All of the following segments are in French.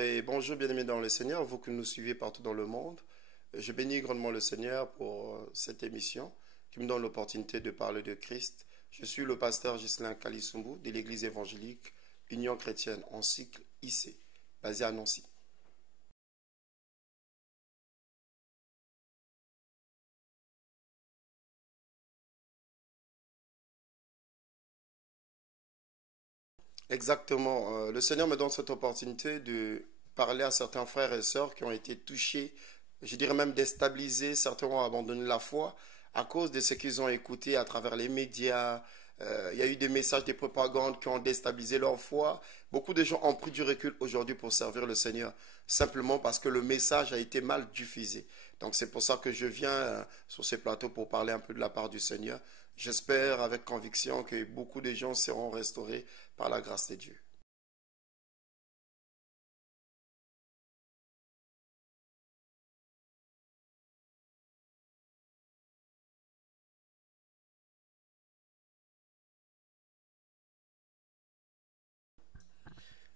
Et bonjour bien-aimés dans le Seigneur, vous que nous suivez partout dans le monde. Je bénis grandement le Seigneur pour cette émission qui me donne l'opportunité de parler de Christ. Je suis le pasteur Ghislain Kalisumbu de l'église évangélique Union chrétienne en cycle IC, basée à Nancy. Exactement. Le Seigneur me donne cette opportunité de parler à certains frères et sœurs qui ont été touchés, je dirais même déstabilisés, certains ont abandonné la foi à cause de ce qu'ils ont écouté à travers les médias. Il y a eu des messages, des propagandes qui ont déstabilisé leur foi. Beaucoup de gens ont pris du recul aujourd'hui pour servir le Seigneur, simplement parce que le message a été mal diffusé. Donc c'est pour ça que je viens sur ce plateau pour parler un peu de la part du Seigneur. J'espère avec conviction que beaucoup de gens seront restaurés par la grâce de Dieu.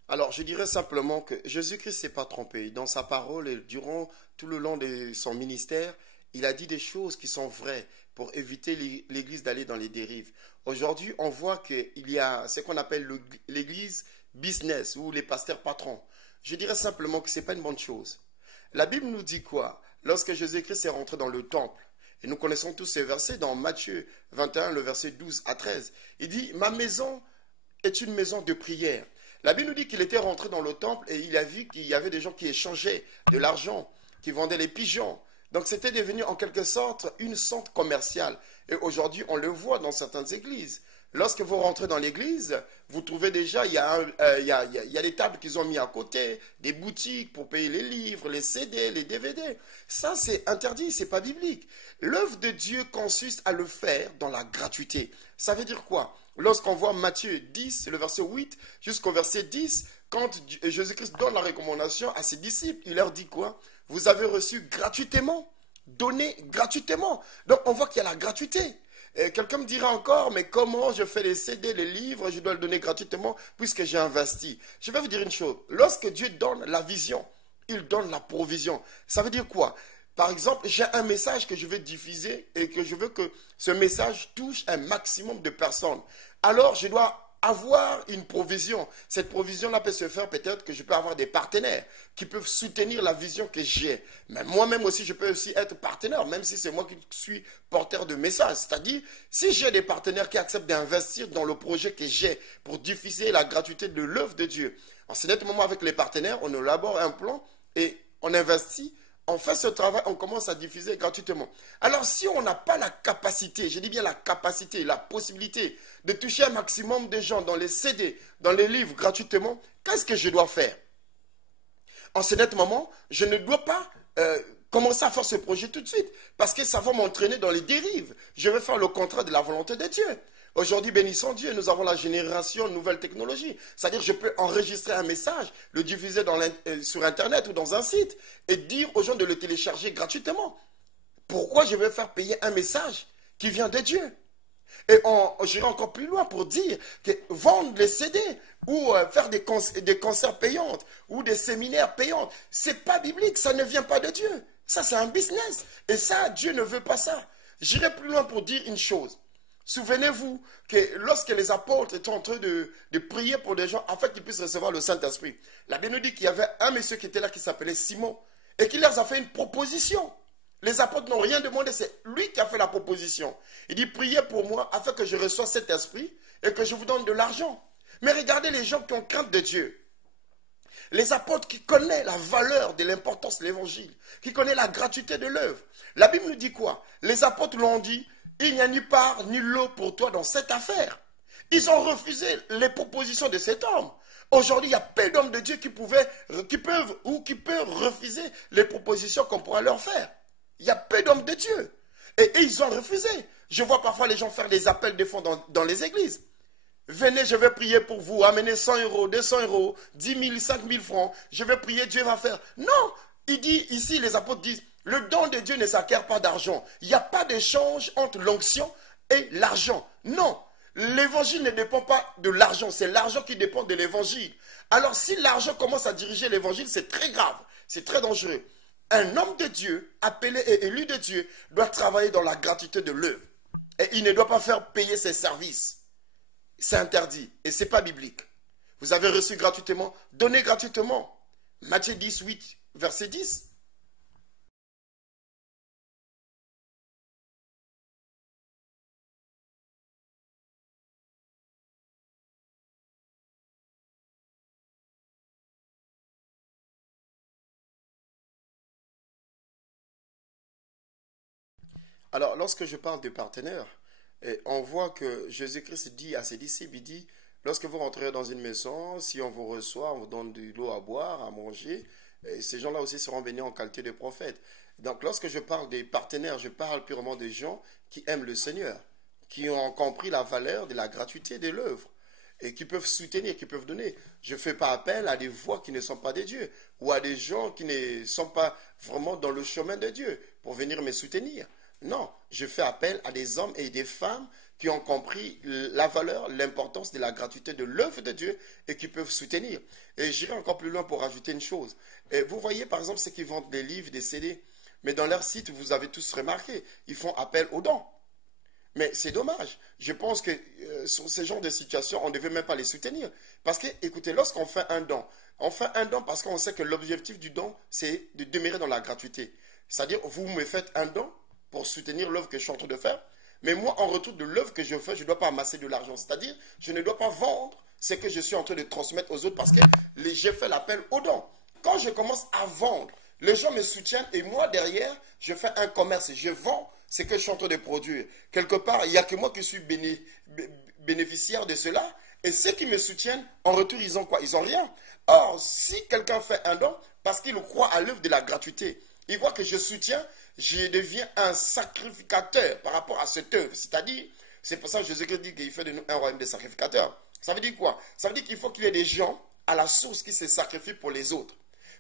Alors, je dirais simplement que Jésus-Christ ne s'est pas trompé. Dans sa parole et durant tout le long de son ministère, il a dit des choses qui sont vraies pour éviter l'Église d'aller dans les dérives. Aujourd'hui, on voit qu'il y a ce qu'on appelle l'Église business ou les pasteurs patrons. Je dirais simplement que ce n'est pas une bonne chose. La Bible nous dit quoi? Lorsque Jésus-Christ est rentré dans le temple, et nous connaissons tous ces versets dans Matthieu 21, le verset 12 à 13, il dit « Ma maison est une maison de prière ». La Bible nous dit qu'il était rentré dans le temple et il a vu qu'il y avait des gens qui échangeaient de l'argent, qui vendaient les pigeons. Donc c'était devenu en quelque sorte une centre commerciale. Et aujourd'hui, on le voit dans certaines églises. Lorsque vous rentrez dans l'église, vous trouvez déjà, il y a des tables qu'ils ont mis à côté, des boutiques pour payer les livres, les CD, les DVD. Ça, c'est interdit, c'est pas biblique. L'œuvre de Dieu consiste à le faire dans la gratuité. Ça veut dire quoi? Lorsqu'on voit Matthieu 10, le verset 8 jusqu'au verset 10, quand Jésus-Christ donne la recommandation à ses disciples, il leur dit quoi? Vous avez reçu gratuitement, donné gratuitement. Donc on voit qu'il y a la gratuité. Quelqu'un me dira encore, mais comment je fais les CD, les livres, je dois le donner gratuitement puisque j'ai investi. Je vais vous dire une chose, lorsque Dieu donne la vision, il donne la provision. Ça veut dire quoi? Par exemple, j'ai un message que je veux diffuser et que je veux que ce message touche un maximum de personnes. Alors, je dois avoir une provision. Cette provision-là peut se faire peut-être que je peux avoir des partenaires qui peuvent soutenir la vision que j'ai. Mais moi-même aussi, je peux aussi être partenaire, même si c'est moi qui suis porteur de message. C'est-à-dire, si j'ai des partenaires qui acceptent d'investir dans le projet que j'ai pour diffuser la gratuité de l'œuvre de Dieu, en ce net moment avec les partenaires, on élabore un plan et on investit. On fait ce travail, on commence à diffuser gratuitement. Alors si on n'a pas la capacité, je dis bien la capacité, la possibilité de toucher un maximum de gens dans les CD, dans les livres gratuitement, qu'est-ce que je dois faire? En ce net moment, je ne dois pas commencer à faire ce projet tout de suite, parce que ça va m'entraîner dans les dérives. Je vais faire le contraire de la volonté de Dieu. Aujourd'hui, bénissons Dieu, nous avons la génération nouvelle technologie. C'est-à-dire que je peux enregistrer un message, le diffuser sur Internet ou dans un site et dire aux gens de le télécharger gratuitement. Pourquoi je vais faire payer un message qui vient de Dieu? Et j'irai encore plus loin pour dire que vendre les CD ou faire des concerts payants ou des séminaires payants, ce n'est pas biblique, ça ne vient pas de Dieu. Ça, c'est un business. Et ça, Dieu ne veut pas ça. J'irai plus loin pour dire une chose. Souvenez-vous que lorsque les apôtres étaient en train de prier pour des gens afin qu'ils puissent recevoir le Saint-Esprit, la Bible nous dit qu'il y avait un monsieur qui était là qui s'appelait Simon et qui leur a fait une proposition. Les apôtres n'ont rien demandé, c'est lui qui a fait la proposition. Il dit, priez pour moi afin que je reçoive cet esprit et que je vous donne de l'argent. Mais regardez les gens qui ont crainte de Dieu. Les apôtres qui connaissent la valeur de l'importance de l'évangile, qui connaissent la gratuité de l'œuvre. La Bible nous dit quoi? Les apôtres l'ont dit, il n'y a ni part ni lot pour toi dans cette affaire. Ils ont refusé les propositions de cet homme. Aujourd'hui, il y a peu d'hommes de Dieu qui peuvent refuser les propositions qu'on pourra leur faire. Il y a peu d'hommes de Dieu. Et ils ont refusé. Je vois parfois les gens faire des appels de fonds dans les églises. Venez, je vais prier pour vous. Amenez 100 euros, 200 euros, 10 000, 5 000 francs. Je vais prier, Dieu va faire. Non, il dit ici, les apôtres disent, le don de Dieu ne s'acquiert pas d'argent. Il n'y a pas d'échange entre l'onction et l'argent. Non. L'évangile ne dépend pas de l'argent, c'est l'argent qui dépend de l'évangile. Alors si l'argent commence à diriger l'évangile, c'est très grave, c'est très dangereux. Un homme de Dieu, appelé et élu de Dieu, doit travailler dans la gratuité de l'œuvre. Et il ne doit pas faire payer ses services. C'est interdit et ce n'est pas biblique. Vous avez reçu gratuitement, donnez gratuitement. Matthieu 18, verset 10. Alors, lorsque je parle de partenaires, on voit que Jésus-Christ dit à ses disciples, il dit, lorsque vous rentrez dans une maison, si on vous reçoit, on vous donne de l'eau à boire, à manger, et ces gens-là aussi seront bénis en qualité de prophètes. Donc, lorsque je parle des partenaires, je parle purement des gens qui aiment le Seigneur, qui ont compris la valeur de la gratuité de l'œuvre, et qui peuvent soutenir, qui peuvent donner. Je ne fais pas appel à des voix qui ne sont pas de Dieu, ou à des gens qui ne sont pas vraiment dans le chemin de Dieu, pour venir me soutenir. Non, je fais appel à des hommes et des femmes qui ont compris la valeur, l'importance de la gratuité de l'œuvre de Dieu et qui peuvent soutenir. Et j'irai encore plus loin pour ajouter une chose. Et vous voyez par exemple ceux qui vendent des livres, des CD, mais dans leur site, vous avez tous remarqué, ils font appel aux dons. Mais c'est dommage. Je pense que sur ce genre de situation, on ne devait même pas les soutenir. Parce que, écoutez, lorsqu'on fait un don, on fait un don parce qu'on sait que l'objectif du don, c'est de demeurer dans la gratuité. C'est-à-dire, vous me faites un don pour soutenir l'œuvre que je suis en train de faire. Mais moi, en retour de l'œuvre que je fais, je ne dois pas amasser de l'argent. C'est-à-dire, je ne dois pas vendre ce que je suis en train de transmettre aux autres parce que j'ai fait l'appel aux dons. Quand je commence à vendre, les gens me soutiennent et moi, derrière, je fais un commerce. Je vends ce que je suis en train de produire. Quelque part, il n'y a que moi qui suis bénéficiaire de cela. Et ceux qui me soutiennent, en retour, ils ont quoi? Ils n'ont rien. Or, si quelqu'un fait un don, parce qu'il croit à l'œuvre de la gratuité, il voit que je soutiens, je deviens un sacrificateur par rapport à cette œuvre. C'est-à-dire, c'est pour ça que Jésus-Christ dit qu'il fait de nous un royaume de sacrificateurs. Ça veut dire quoi? Ça veut dire qu'il faut qu'il y ait des gens à la source qui se sacrifient pour les autres.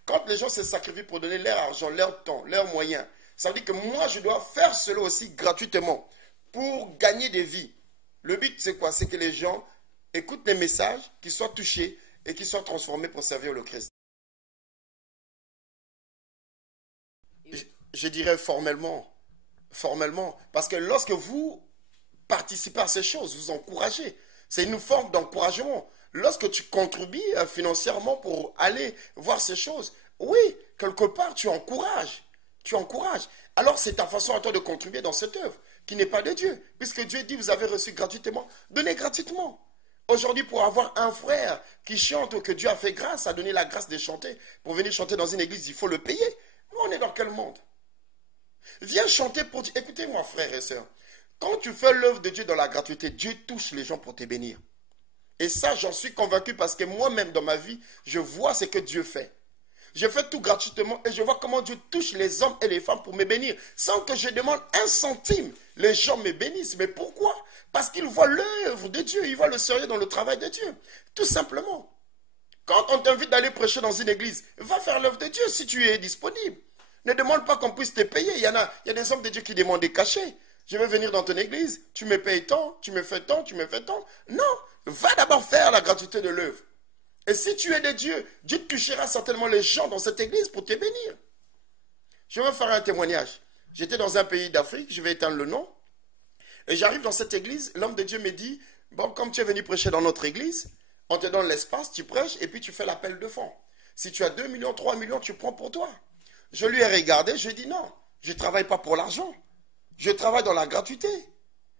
Quand les gens se sacrifient pour donner leur argent, leur temps, leurs moyens, ça veut dire que moi, je dois faire cela aussi gratuitement pour gagner des vies. Le but, c'est quoi? C'est que les gens écoutent les messages, qu'ils soient touchés et qu'ils soient transformés pour servir le Christ. Je dirais formellement. Formellement. Parce que lorsque vous participez à ces choses, vous encouragez. C'est une forme d'encouragement. Lorsque tu contribues financièrement pour aller voir ces choses, oui, quelque part, tu encourages. Tu encourages. Alors, c'est ta façon à toi de contribuer dans cette œuvre, qui n'est pas de Dieu. Puisque Dieu dit, vous avez reçu gratuitement, donnez gratuitement. Aujourd'hui, pour avoir un frère qui chante ou que Dieu a fait grâce, a donné la grâce de chanter, pour venir chanter dans une église, il faut le payer. Nous, on est dans quel monde? Viens chanter pour Dieu. Écoutez-moi, frères et sœurs. Quand tu fais l'œuvre de Dieu dans la gratuité, Dieu touche les gens pour te bénir. Et ça, j'en suis convaincu parce que moi-même, dans ma vie, je vois ce que Dieu fait. Je fais tout gratuitement et je vois comment Dieu touche les hommes et les femmes pour me bénir. Sans que je demande un centime, les gens me bénissent. Mais pourquoi? Parce qu'ils voient l'œuvre de Dieu, ils voient le sérieux dans le travail de Dieu. Tout simplement. Quand on t'invite d'aller prêcher dans une église, va faire l'œuvre de Dieu si tu es disponible. Ne demande pas qu'on puisse te payer. Il y a des hommes de Dieu qui demandent des cachets. Je vais venir dans ton église, tu me payes tant, tu me fais tant, tu me fais tant. Non, va d'abord faire la gratuité de l'œuvre. Et si tu es de Dieu, Dieu touchera certainement les gens dans cette église pour te bénir. Je vais faire un témoignage. J'étais dans un pays d'Afrique, je vais éteindre le nom. Et j'arrive dans cette église, l'homme de Dieu me dit, bon, comme tu es venu prêcher dans notre église, on te donne l'espace, tu prêches et puis tu fais l'appel de fonds. Si tu as 2 millions, 3 millions, tu prends pour toi. Je lui ai regardé, je lui ai dit non, je ne travaille pas pour l'argent. Je travaille dans la gratuité.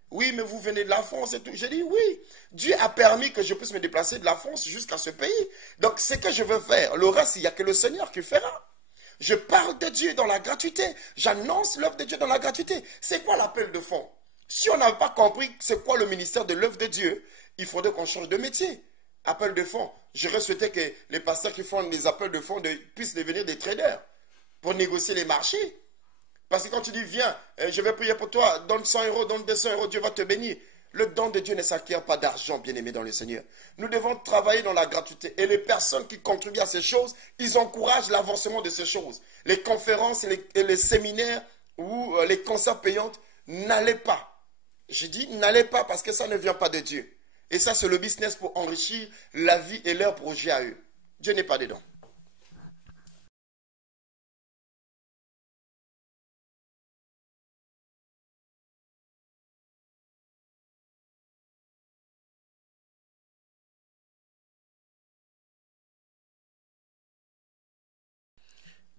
Oui, mais vous venez de la France et tout. J'ai dit oui. Dieu a permis que je puisse me déplacer de la France jusqu'à ce pays. Donc, c'est que je veux faire. Le reste, il n'y a que le Seigneur qui fera. Je parle de Dieu dans la gratuité. J'annonce l'œuvre de Dieu dans la gratuité. C'est quoi l'appel de fonds? Si on n'a pas compris c'est quoi le ministère de l'œuvre de Dieu, il faudrait qu'on change de métier. Appel de fonds. J'aurais souhaité que les pasteurs qui font des appels de fonds puissent devenir des traders pour négocier les marchés. Parce que quand tu dis, viens, je vais prier pour toi, donne 100 euros, donne 200 euros, Dieu va te bénir. Le don de Dieu ne s'acquiert pas d'argent, bien-aimé dans le Seigneur. Nous devons travailler dans la gratuité. Et les personnes qui contribuent à ces choses, ils encouragent l'avancement de ces choses. Les conférences et les séminaires ou les concerts payantes, n'allez pas. Je dis, n'allez pas parce que ça ne vient pas de Dieu. Et ça, c'est le business pour enrichir la vie et leur projet à eux. Dieu n'est pas dedans.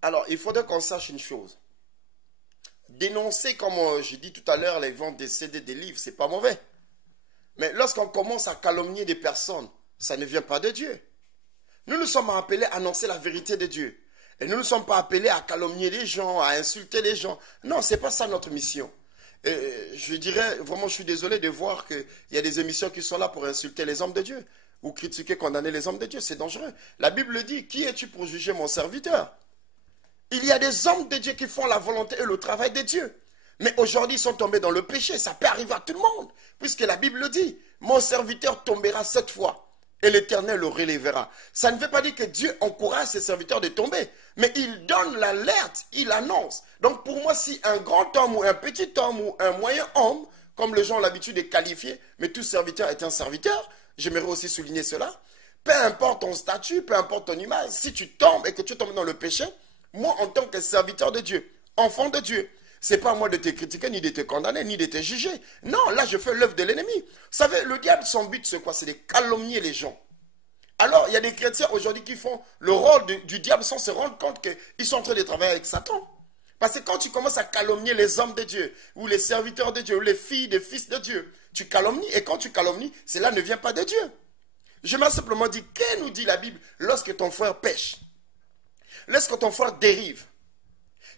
Alors, il faudrait qu'on sache une chose. Dénoncer, comme j'ai dit tout à l'heure, les ventes des CD, des livres, c'est pas mauvais. Mais lorsqu'on commence à calomnier des personnes, ça ne vient pas de Dieu. Nous nous sommes appelés à annoncer la vérité de Dieu. Et nous ne sommes pas appelés à calomnier les gens, à insulter les gens. Non, ce n'est pas ça notre mission. Et je dirais, vraiment, je suis désolé de voir qu'il y a des émissions qui sont là pour insulter les hommes de Dieu. Ou critiquer, condamner les hommes de Dieu. C'est dangereux. La Bible dit, qui es-tu pour juger mon serviteur? Il y a des hommes de Dieu qui font la volonté et le travail de Dieu. Mais aujourd'hui, ils sont tombés dans le péché. Ça peut arriver à tout le monde. Puisque la Bible dit, mon serviteur tombera 7 fois. Et l'Éternel le relèvera. Ça ne veut pas dire que Dieu encourage ses serviteurs de tomber. Mais il donne l'alerte, il annonce. Donc pour moi, si un grand homme ou un petit homme ou un moyen homme, comme les gens ont l'habitude de qualifier, mais tout serviteur est un serviteur, j'aimerais aussi souligner cela. Peu importe ton statut, peu importe ton image, si tu tombes et que tu tombes dans le péché, moi en tant que serviteur de Dieu, enfant de Dieu, c'est pas à moi de te critiquer, ni de te condamner, ni de te juger. Non, là, je fais l'œuvre de l'ennemi. Vous savez, le diable, son but, c'est quoi? C'est de calomnier les gens. Alors, il y a des chrétiens aujourd'hui qui font le rôle du diable sans se rendre compte qu'ils sont en train de travailler avec Satan. Parce que quand tu commences à calomnier les hommes de Dieu, ou les serviteurs de Dieu, ou les filles des fils de Dieu, tu calomnies. Et quand tu calomnies, cela ne vient pas de Dieu. Je m'ai simplement dit, que nous dit la Bible lorsque ton frère pêche? Lorsque ton frère dérive?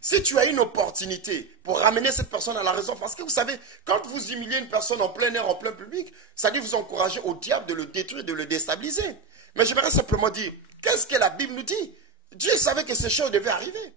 Si tu as une opportunité pour ramener cette personne à la raison, parce que vous savez, quand vous humiliez une personne en plein air, en plein public, ça dit vous encourager au diable de le détruire, de le déstabiliser. Mais j'aimerais simplement dire, qu'est-ce que la Bible nous dit? Dieu savait que ces choses devaient arriver.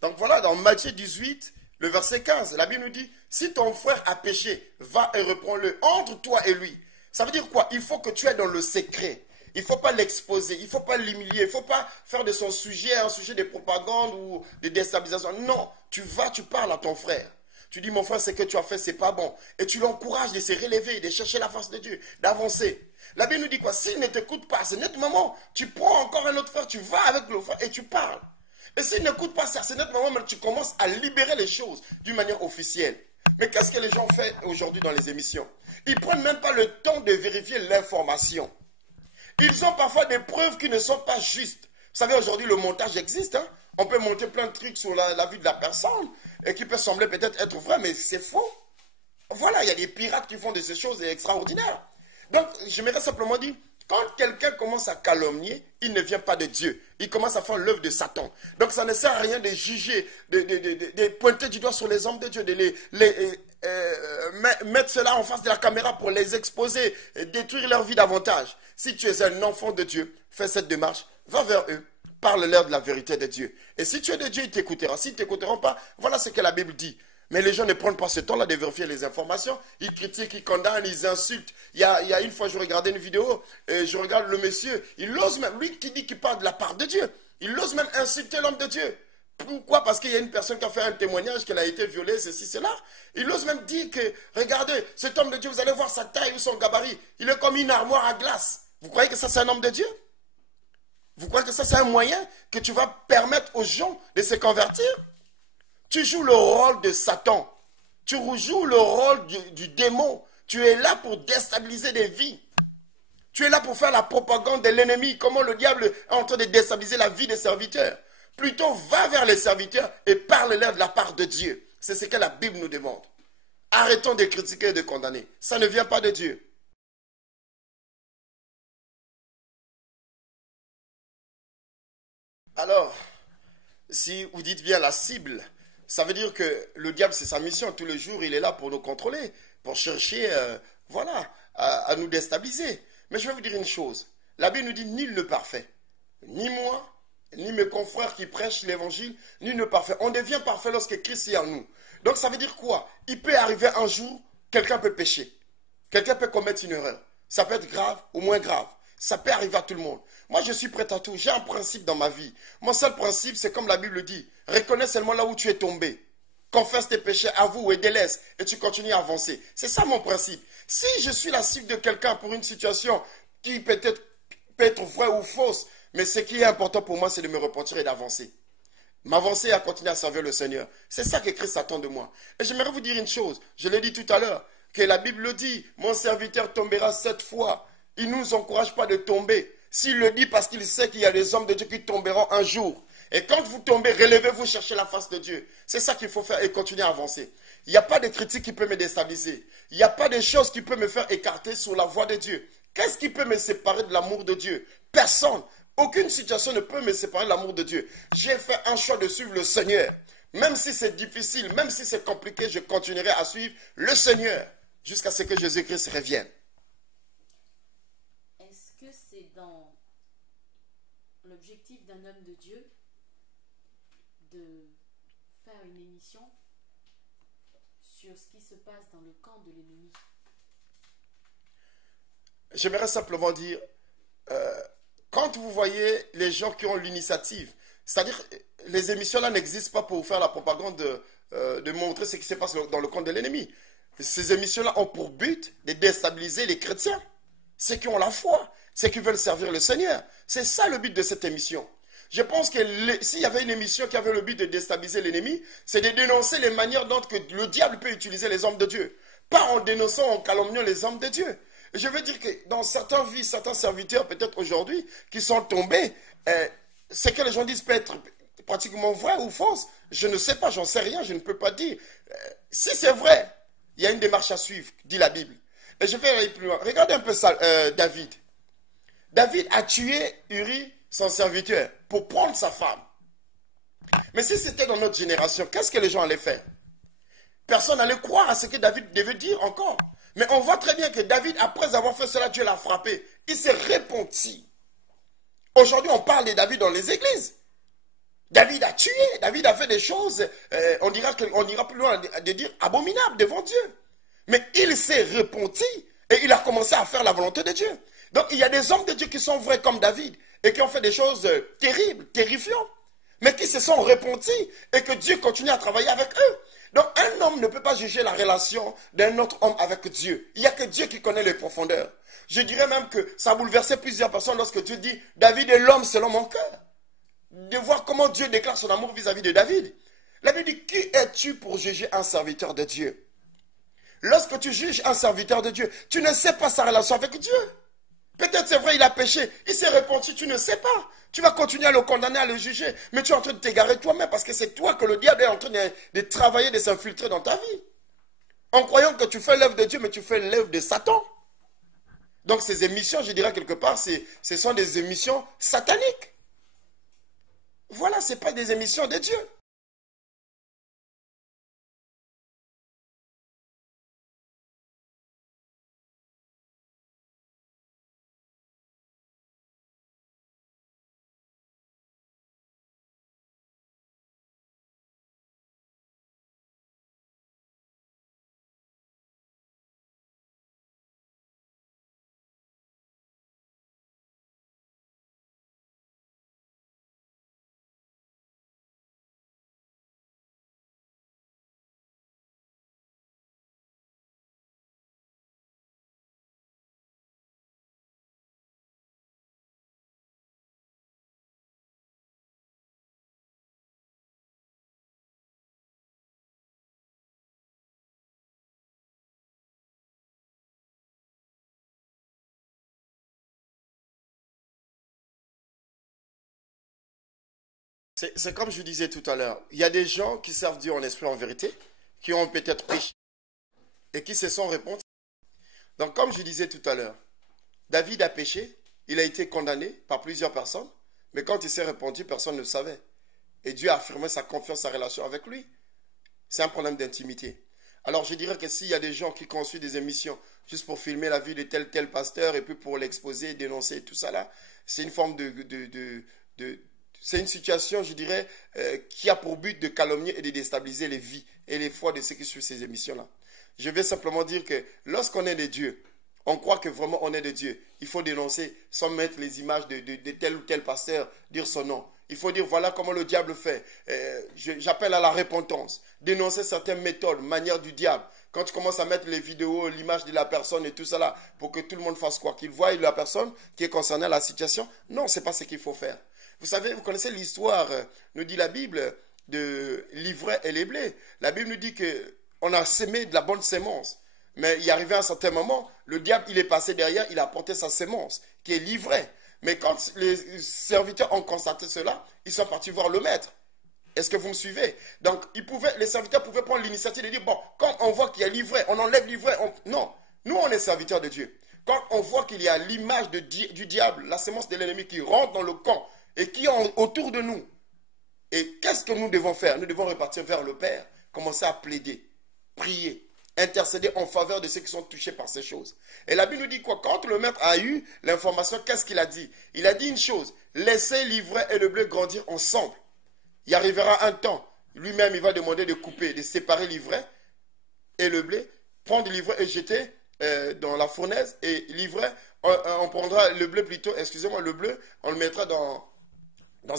Donc voilà, dans Matthieu 18, le verset 15, la Bible nous dit, si ton frère a péché, va et reprends-le entre toi et lui. Ça veut dire quoi? Il faut que tu es dans le secret. Il ne faut pas l'exposer, il ne faut pas l'humilier, il ne faut pas faire de son sujet un sujet de propagande ou de déstabilisation. Non, tu vas, tu parles à ton frère. Tu dis, mon frère, ce que tu as fait, ce n'est pas bon. Et tu l'encourages de se relever, de chercher la face de Dieu, d'avancer. La Bible nous dit quoi? S'il ne t'écoute pas, à ce net moment, tu prends encore un autre frère, tu vas avec le frère et tu parles. Et s'il n'écoute pas ça, à ce net moment, tu commences à libérer les choses d'une manière officielle. Mais qu'est-ce que les gens font aujourd'hui dans les émissions? Ils ne prennent même pas le temps de vérifier l'information. Ils ont parfois des preuves qui ne sont pas justes. Vous savez, aujourd'hui, le montage existe. Hein? On peut monter plein de trucs sur la vie de la personne et qui peut sembler peut-être être vrai, mais c'est faux. Voilà, il y a des pirates qui font de ces choses extraordinaires. Donc, j'aimerais simplement dire, quand quelqu'un commence à calomnier, il ne vient pas de Dieu. Il commence à faire l'œuvre de Satan. Donc, ça ne sert à rien de juger, de pointer du doigt sur les hommes de Dieu, de mettre cela en face de la caméra pour les exposer, détruire leur vie davantage. Si tu es un enfant de Dieu, fais cette démarche, va vers eux, parle-leur de la vérité de Dieu. Et si tu es de Dieu, ils t'écouteront. S'ils ne t'écouteront pas, voilà ce que la Bible dit. Mais les gens ne prennent pas ce temps-là de vérifier les informations. Ils critiquent, ils condamnent, ils insultent. Il y a une fois, je regardais une vidéo, et je regarde le monsieur, il ose même, lui qui dit qu'il parle de la part de Dieu, il ose même insulter l'homme de Dieu. Pourquoi? Parce qu'il y a une personne qui a fait un témoignage qu'elle a été violée, ceci, cela. Il ose même dire que, regardez, cet homme de Dieu, vous allez voir sa taille ou son gabarit. Il est comme une armoire à glace. Vous croyez que ça, c'est un homme de Dieu? Vous croyez que ça, c'est un moyen que tu vas permettre aux gens de se convertir? Tu joues le rôle de Satan. Tu joues le rôle du démon. Tu es là pour déstabiliser des vies. Tu es là pour faire la propagande de l'ennemi. Comment le diable est en train de déstabiliser la vie des serviteurs. Plutôt, va vers les serviteurs et parle-leur de la part de Dieu. C'est ce que la Bible nous demande. Arrêtons de critiquer et de condamner. Ça ne vient pas de Dieu. Alors, si vous dites bien la cible, ça veut dire que le diable, c'est sa mission. Tous les jours, il est là pour nous contrôler, pour chercher, voilà, à nous déstabiliser. Mais je vais vous dire une chose. La Bible nous dit, nul ne parfait. Ni moi, ni mes confrères qui prêchent l'évangile, nul ne parfait. On devient parfait lorsque Christ est en nous. Donc ça veut dire quoi? Il peut arriver un jour, quelqu'un peut pécher. Quelqu'un peut commettre une erreur. Ça peut être grave ou moins grave. Ça peut arriver à tout le monde. Moi, je suis prêt à tout. J'ai un principe dans ma vie. Mon seul principe, c'est comme la Bible dit. Reconnais seulement là où tu es tombé. confesse tes péchés, avoue et délaisse, et tu continues à avancer. C'est ça mon principe. Si je suis la cible de quelqu'un pour une situation qui peut-être peut être vraie ou fausse, mais ce qui est important pour moi, c'est de me repentir et d'avancer. M'avancer et à continuer à servir le Seigneur. C'est ça que Christ attend de moi. Et j'aimerais vous dire une chose, je l'ai dit tout à l'heure, que la Bible le dit, mon serviteur tombera 7 fois. Il ne nous encourage pas de tomber. S'il le dit parce qu'il sait qu'il y a des hommes de Dieu qui tomberont un jour. Et quand vous tombez, relevez-vous, cherchez la face de Dieu. C'est ça qu'il faut faire et continuer à avancer. Il n'y a pas de critique qui peut me déstabiliser. Il n'y a pas de choses qui peut me faire écarter sur la voie de Dieu. Qu'est-ce qui peut me séparer de l'amour de Dieu? Personne. Aucune situation ne peut me séparer de l'amour de Dieu. J'ai fait un choix de suivre le Seigneur. Même si c'est difficile, même si c'est compliqué, je continuerai à suivre le Seigneur jusqu'à ce que Jésus-Christ revienne. Est-ce que c'est dans l'objectif d'un homme de Dieu de faire une émission sur ce qui se passe dans le camp de l'ennemi? J'aimerais simplement dire, quand vous voyez les gens qui ont l'initiative, c'est-à-dire les émissions là n'existent pas pour faire la propagande de montrer ce qui se passe dans le camp de l'ennemi. Ces émissions-là ont pour but de déstabiliser les chrétiens, ceux qui ont la foi, ceux qui veulent servir le Seigneur. C'est ça le but de cette émission. Je pense que s'il y avait une émission qui avait le but de déstabiliser l'ennemi, c'est de dénoncer les manières dont que le diable peut utiliser les hommes de Dieu. Pas en dénonçant, en calomniant les hommes de Dieu. Et je veux dire que dans certaines vies, certains serviteurs, peut-être aujourd'hui, qui sont tombés, ce que les gens disent peut être pratiquement vrai ou fausse. Je ne sais pas, j'en sais rien, je ne peux pas dire. Si c'est vrai, il y a une démarche à suivre, dit la Bible. Et je vais aller plus loin. Regardez un peu ça, David. David a tué Uri, son serviteur, pour prendre sa femme. Mais si c'était dans notre génération, qu'est-ce que les gens allaient faire? Personne n'allait croire à ce que David devait dire encore. Mais on voit très bien que David, après avoir fait cela, Dieu l'a frappé. Il s'est repenti. Aujourd'hui, on parle de David dans les églises. David a tué, David a fait des choses, on ira plus loin de dire abominables devant Dieu. Mais il s'est repenti et il a commencé à faire la volonté de Dieu. Donc il y a des hommes de Dieu qui sont vrais comme David et qui ont fait des choses terribles, terrifiantes, mais qui se sont repentis et que Dieu continue à travailler avec eux. Donc un homme ne peut pas juger la relation d'un autre homme avec Dieu. Il n'y a que Dieu qui connaît les profondeurs. Je dirais même que ça a bouleversé plusieurs personnes lorsque Dieu dit « David est l'homme selon mon cœur ». De voir comment Dieu déclare son amour vis-à-vis de David. La Bible dit, qui es-tu pour juger un serviteur de Dieu? Lorsque tu juges un serviteur de Dieu, tu ne sais pas sa relation avec Dieu. Peut-être c'est vrai, il a péché, il s'est repenti, tu ne sais pas. Tu vas continuer à le condamner, à le juger, mais tu es en train de t'égarer toi-même parce que c'est toi que le diable est en train de travailler, de s'infiltrer dans ta vie. En croyant que tu fais l'œuvre de Dieu, mais tu fais l'œuvre de Satan. Donc ces émissions, je dirais quelque part, ce sont des émissions sataniques. Voilà, ce n'est pas des émissions de Dieu. C'est comme je disais tout à l'heure. Il y a des gens qui servent Dieu en esprit, en vérité, qui ont peut-être péché et qui se sont repentis. Donc comme je disais tout à l'heure, David a péché, il a été condamné par plusieurs personnes, mais quand il s'est repenti, personne ne le savait. Et Dieu a affirmé sa confiance, sa relation avec lui. C'est un problème d'intimité. Alors je dirais que s'il y a des gens qui construisent des émissions juste pour filmer la vie de tel pasteur et puis pour l'exposer, dénoncer tout ça là, c'est une forme c'est une situation, je dirais, qui a pour but de calomnier et de déstabiliser les vies et les foi de ceux qui suivent ces émissions-là. Je vais simplement dire que lorsqu'on est de Dieu, on croit que vraiment on est de Dieu. Il faut dénoncer sans mettre les images de tel ou tel pasteur, dire son nom. Il faut dire voilà comment le diable fait. J'appelle à la repentance. Dénoncer certaines méthodes, manières du diable. Quand tu commences à mettre les vidéos, l'image de la personne et tout ça là, pour que tout le monde fasse quoi? Qu'il voie la personne qui est concernée à la situation. Non, ce n'est pas ce qu'il faut faire. Vous savez, vous connaissez l'histoire, nous dit la Bible, de l'ivraie et les blés. La Bible nous dit qu'on a semé de la bonne sémence. Mais il est arrivé à un certain moment, le diable, il est passé derrière, il a apporté sa sémence, qui est l'ivraie. Mais quand les serviteurs ont constaté cela, ils sont partis voir le maître. Est-ce que vous me suivez? Donc, les serviteurs pouvaient prendre l'initiative de dire, bon, quand on voit qu'il y a l'ivraie, on enlève l'ivraie. Non, nous, on est serviteurs de Dieu. Quand on voit qu'il y a l'image du diable, la sémence de l'ennemi qui rentre dans le camp et qui est autour de nous, et qu'est-ce que nous devons faire? Nous devons repartir vers le Père, commencer à plaider, prier, intercéder en faveur de ceux qui sont touchés par ces choses. Et la Bible nous dit quoi? Quand le maître a eu l'information, qu'est-ce qu'il a dit? Il a dit une chose, laissez l'ivraie et le blé grandir ensemble. Il arrivera un temps, lui-même il va demander de couper, de séparer l'ivraie et le blé, prendre l'ivraie et jeter dans la fournaise, et l'ivraie, on prendra le blé plutôt, excusez-moi, le blé, on le mettra dans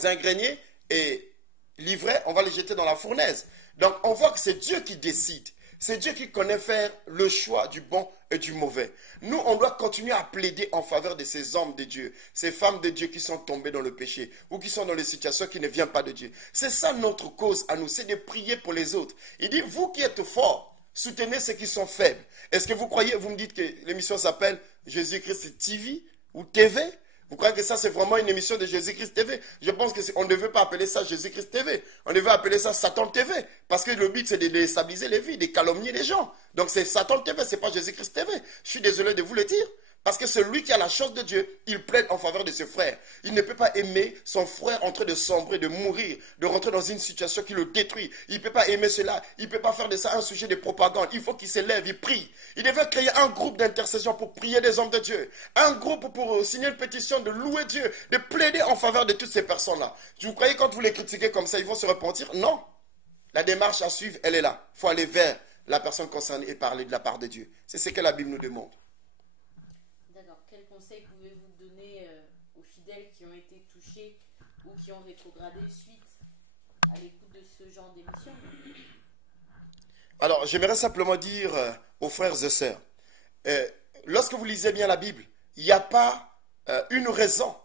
un grenier, et l'ivraie, on va le jeter dans la fournaise. Donc on voit que c'est Dieu qui décide. C'est Dieu qui connaît faire le choix du bon et du mauvais. Nous, on doit continuer à plaider en faveur de ces hommes de Dieu, ces femmes de Dieu qui sont tombées dans le péché ou qui sont dans les situations qui ne viennent pas de Dieu. C'est ça notre cause à nous, c'est de prier pour les autres. Il dit, vous qui êtes forts, soutenez ceux qui sont faibles. Est-ce que vous croyez, vous me dites que l'émission s'appelle Jésus-Christ TV ou TV? Vous croyez que ça, c'est vraiment une émission de Jésus-Christ TV? Je pense qu'on ne devait pas appeler ça Jésus-Christ TV. On devait appeler ça Satan TV. Parce que le but, c'est de déstabiliser les vies, de calomnier les gens. Donc, c'est Satan TV, ce n'est pas Jésus-Christ TV. Je suis désolé de vous le dire. Parce que celui qui a la chose de Dieu, il plaide en faveur de ses frères. Il ne peut pas aimer son frère en train de sombrer, de mourir, de rentrer dans une situation qui le détruit. Il ne peut pas aimer cela. Il ne peut pas faire de ça un sujet de propagande. Il faut qu'il se lève, il prie. Il devait créer un groupe d'intercession pour prier des hommes de Dieu. Un groupe pour signer une pétition de louer Dieu, de plaider en faveur de toutes ces personnes-là. Vous croyez quand vous les critiquez comme ça, ils vont se repentir? Non. La démarche à suivre, elle est là. Il faut aller vers la personne concernée et parler de la part de Dieu. C'est ce que la Bible nous demande. D'accord. Quel conseil pouvez-vous donner aux fidèles qui ont été touchés ou qui ont rétrogradé suite à l'écoute de ce genre d'émission? Alors, j'aimerais simplement dire aux frères et sœurs, lorsque vous lisez bien la Bible, il n'y a pas une raison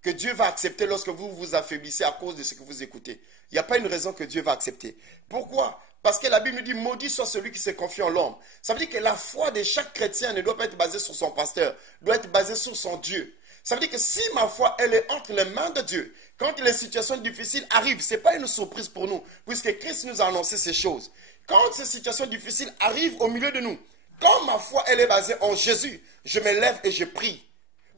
que Dieu va accepter lorsque vous vous affaiblissez à cause de ce que vous écoutez. Il n'y a pas une raison que Dieu va accepter. Pourquoi? Parce que la Bible nous dit, maudit soit celui qui se confie en l'homme. Ça veut dire que la foi de chaque chrétien ne doit pas être basée sur son pasteur, doit être basée sur son Dieu. Ça veut dire que si ma foi, elle est entre les mains de Dieu, quand les situations difficiles arrivent, ce n'est pas une surprise pour nous, puisque Christ nous a annoncé ces choses. Quand ces situations difficiles arrivent au milieu de nous, quand ma foi, elle est basée en Jésus, je me lève et je prie.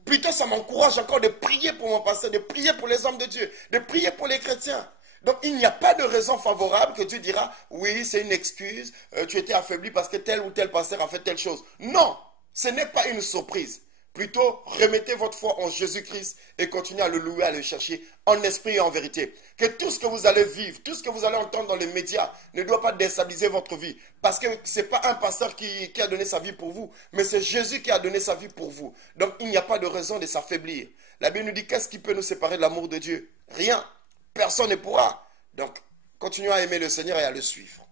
Plutôt, ça m'encourage encore de prier pour mon pasteur, de prier pour les hommes de Dieu, de prier pour les chrétiens. Donc, il n'y a pas de raison favorable que Dieu dira, oui, c'est une excuse, tu étais affaibli parce que tel ou tel pasteur a fait telle chose. Non, ce n'est pas une surprise. Plutôt, remettez votre foi en Jésus-Christ et continuez à le louer, à le chercher en esprit et en vérité. Que tout ce que vous allez vivre, tout ce que vous allez entendre dans les médias ne doit pas déstabiliser votre vie. Parce que ce n'est pas un pasteur qui a donné sa vie pour vous, mais c'est Jésus qui a donné sa vie pour vous. Donc, il n'y a pas de raison de s'affaiblir. La Bible nous dit, qu'est-ce qui peut nous séparer de l'amour de Dieu? Rien. Personne ne pourra. Donc, continuons à aimer le Seigneur et à le suivre.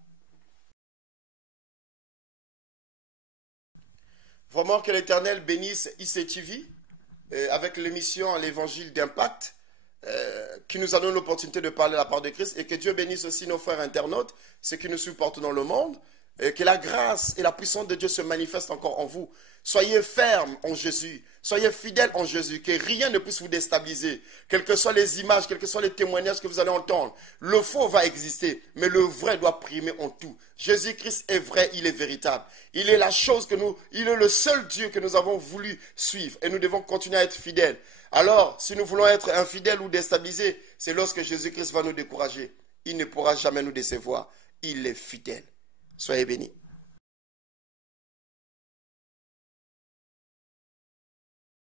Vraiment que l'Éternel bénisse ICTV avec l'émission L'Évangile d'Impact qui nous a donné l'opportunité de parler de la part de Christ, et que Dieu bénisse aussi nos frères internautes, ceux qui nous supportent dans le monde, et que la grâce et la puissance de Dieu se manifestent encore en vous. Soyez fermes en Jésus, soyez fidèles en Jésus, que rien ne puisse vous déstabiliser, quelles que soient les images, quels que soient les témoignages que vous allez entendre. Le faux va exister, mais le vrai doit primer en tout. Jésus-Christ est vrai, il est véritable. Il est la chose il est le seul Dieu que nous avons voulu suivre, et nous devons continuer à être fidèles. Alors, si nous voulons être infidèles ou déstabilisés, c'est lorsque Jésus-Christ va nous décourager. Il ne pourra jamais nous décevoir. Il est fidèle. Soyez bénis.